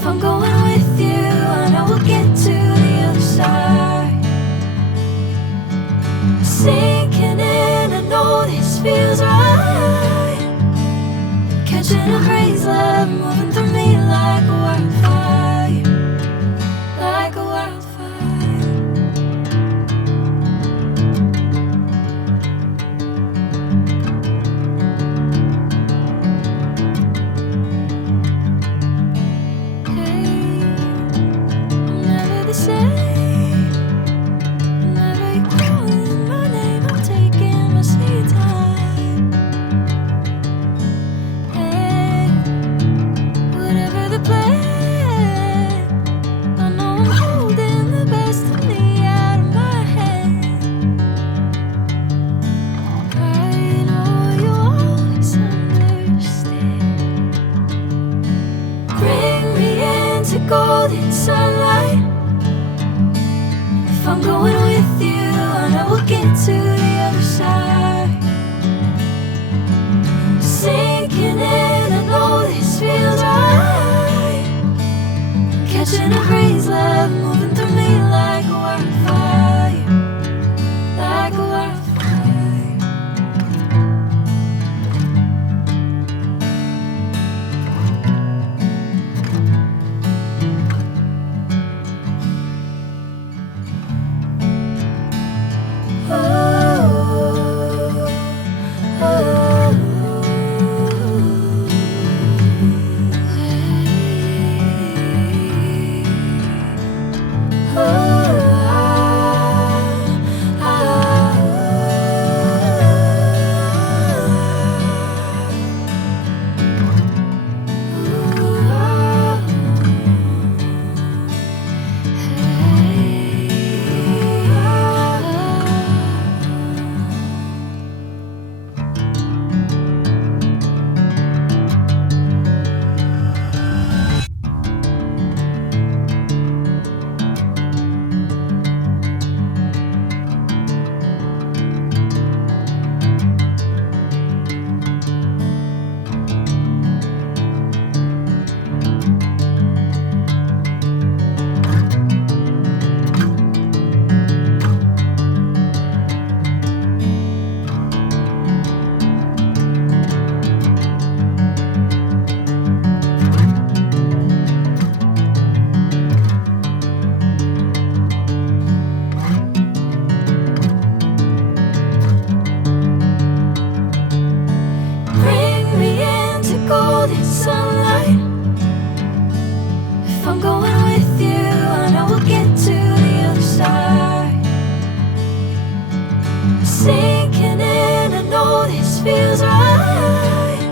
If I'm going with you, I know we'll get to the other side. Sinking in, I know this feels right. Catching a breeze, love moving through me like a wildfire, like a wildfire. Hey, I'm never the same. Whenever you're calling my name, I'm taking my sweet time. Hey, whatever the plan, I know I'm holding the best of me out of my hand. I know you'll always understand. Bring me into golden sunlight. If I'm going with you, I know we'll get to the other side. Sinking in, I know this feels right. Catching a breeze, love moving through me like a wildfire, like a wildfire. Bring me into golden sunlight. If I'm going with you, I know we'll get to the other side. Sinking in, I know this feels right.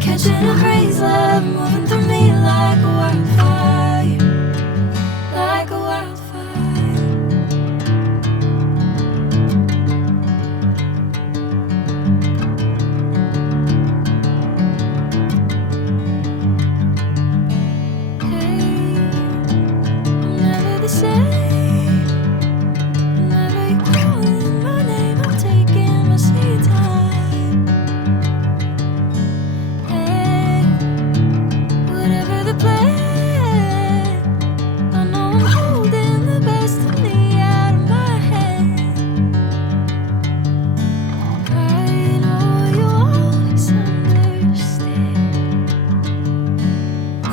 Catching a breeze, love moving through me like a wildfire, like a wildfire. Hey, I'm never the same. Whenever you're calling my name, I'm taking my sweet time. Hey, whatever the plan, I know I'm holding the best of me out of my hand. I know you'll always understand.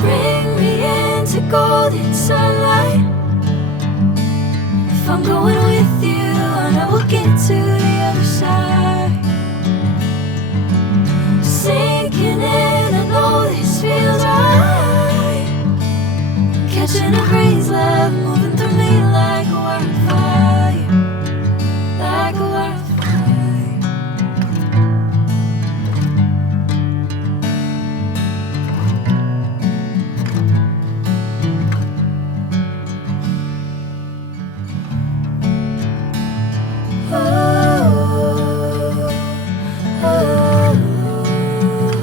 Bring me into golden sunlight. If I'm going with you, I know we'll get to the other side. Sinking in, I know this feels right. Catching a breeze, love moving through me like a wildfire, like a wildfire. Oh, oh, oh.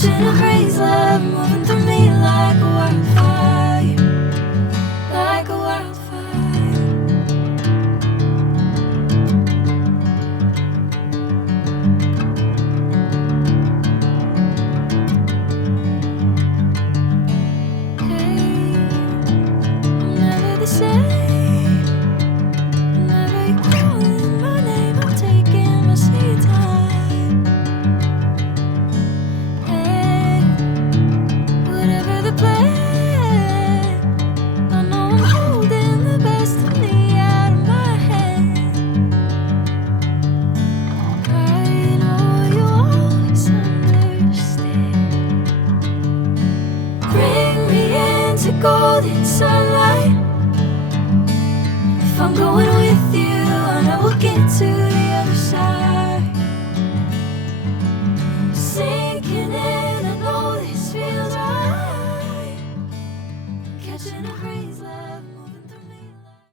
Catching a breeze, love moving through me like a wildfire, like a wildfire. Hey, I'm never the same. Whenever you're calling my name, I'm taking my sweet time. Hey, whatever the plan, I know I'm holding the best of me out of my hand. I know you always understand. Bring me into golden sunlight. If I'm going with you, I know we'll get to the other side. Sinking in, I know this feels right. Catching a breeze, love.